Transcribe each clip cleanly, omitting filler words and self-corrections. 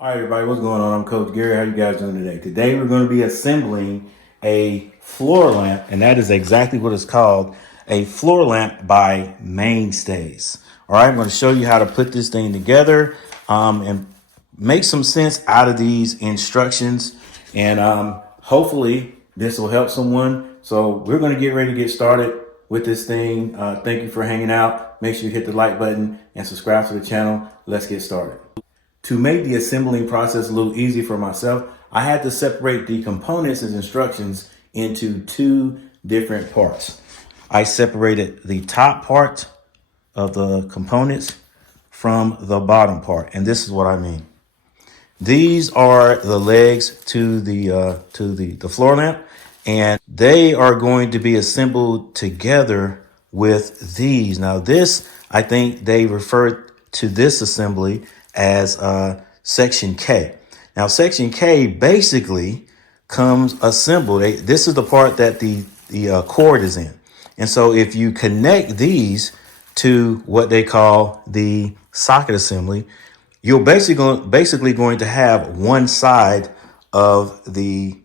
All right, everybody, what's going on? I'm Coach Gary. How you guys doing today? Today, we're going to be assembling a floor lamp, and that is exactly what it's called, a floor lamp by Mainstays. All right, I'm going to show you how to put this thing together and make some sense out of these instructions, and hopefully this will help someone. So we're going to get ready to get started with this thing. Thank you for hanging out. Make sure you hit the like button and subscribe to the channel. Let's get started. To make the assembling process a little easy for myself, I had to separate the components and instructions into two different parts. I separated the top part of the components from the bottom part, and this is what I mean. These are the legs to the floor lamp, and they are going to be assembled together with these. Now, this, I think they refer to this assembly as section K. Now, section K basically comes assembled. This is the part that the cord is in. And so if you connect these to what they call the socket assembly, you're basically going to have one side of the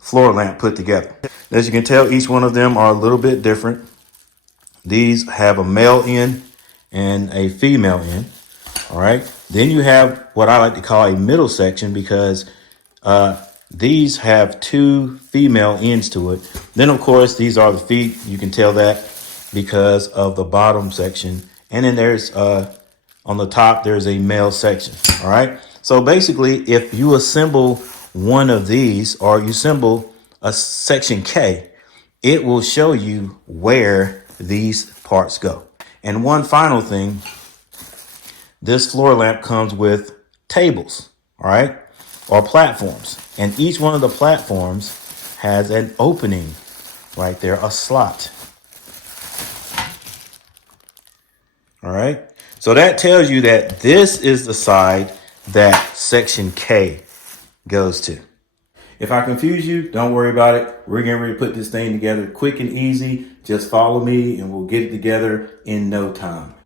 floor lamp put together. As you can tell, each one of them are a little bit different. These have a male end and a female end. All right. Then you have what I like to call a middle section because these have two female ends to it. Then, of course, these are the feet. You can tell that because of the bottom section. And then there's on the top, there's a male section. All right. So basically, if you assemble one of these or you assemble a section K, it will show you where these parts go. And one final thing, this floor lamp comes with tables, all right, or platforms. And each one of the platforms has an opening right there, a slot. All right. So that tells you that this is the side that section K goes to. If I confuse you, don't worry about it. We're getting ready to put this thing together quick and easy. Just follow me and we'll get it together in no time.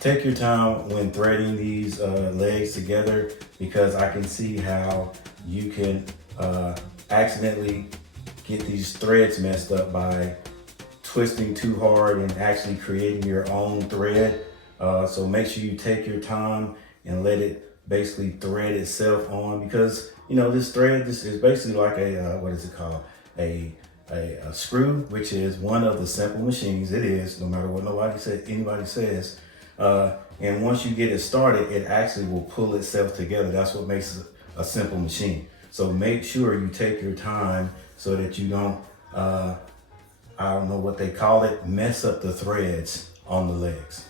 Take your time when threading these legs together because I can see how you can accidentally get these threads messed up by twisting too hard and actually creating your own thread. So make sure you take your time and let it basically thread itself on because, you know, this is basically like a, what is it called? A screw, which is one of the simple machines. It is, no matter what anybody says. And once you get it started, it actually will pull itself together. That's what makes it a simple machine. So make sure you take your time so that you don't, I don't know what they call it, mess up the threads on the legs.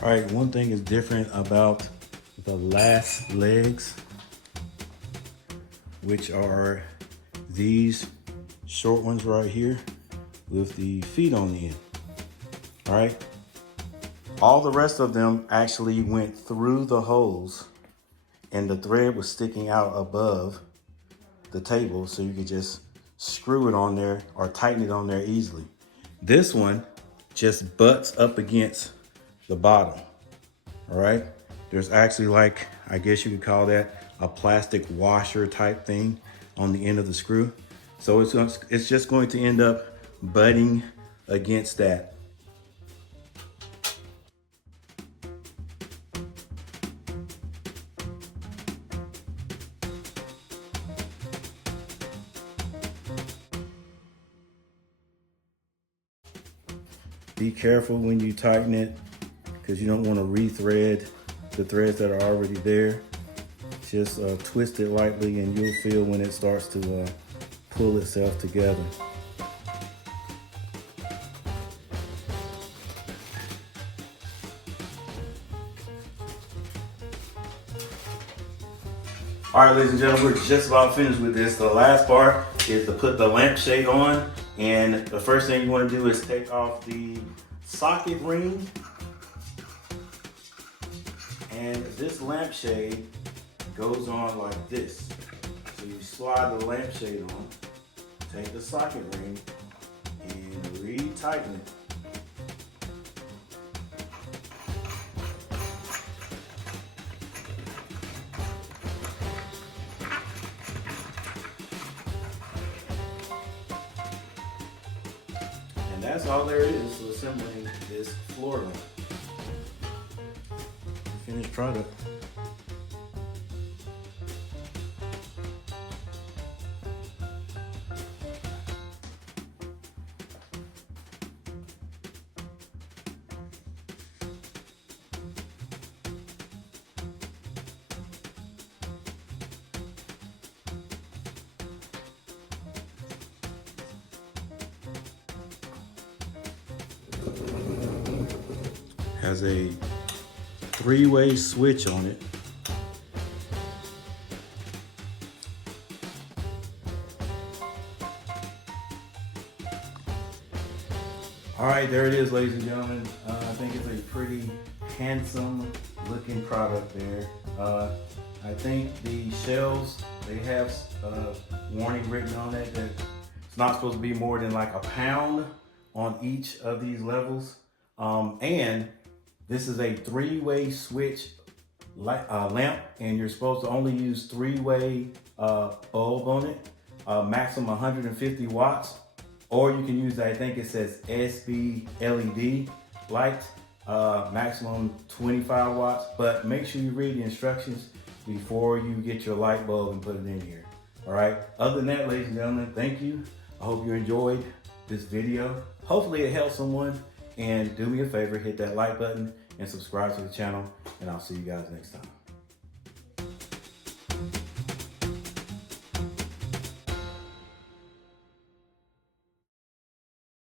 All right, one thing is different about the last legs, which are these short ones right here with the feet on the end. All right, all the rest of them actually went through the holes and the thread was sticking out above the table, so you could just screw it on there or tighten it on there easily. This one just butts up against the bottom. All right, there's actually, like, I guess you could call that a plastic washer type thing on the end of the screw. So it's just going to end up butting against that. Be careful when you tighten it, because you don't want to rethread the threads that are already there. Just twist it lightly and you'll feel when it starts to pull itself together. All right, ladies and gentlemen, we're just about finished with this. The last part is to put the lampshade on. And the first thing you want to do is take off the socket ring. And this lampshade goes on like this. So you slide the lampshade on, take the socket ring, and re-tighten it. And that's all there is to assembling this floor lamp. Finished product. Has a 3-way switch on it. All right, there it is, ladies and gentlemen. I think it's a pretty handsome looking product there. I think the shelves, they have warning written on it that it's not supposed to be more than like a pound on each of these levels. And this is a 3-way switch lamp, and you're supposed to only use 3-way bulb on it, maximum 150 watts. Or you can use, I think it says SB LED light, maximum 25 watts. But make sure you read the instructions before you get your light bulb and put it in here. All right. Other than that, ladies and gentlemen, thank you. I hope you enjoyed this video. Hopefully it helped someone. And do me a favor, hit that like button and subscribe to the channel. And I'll see you guys next time.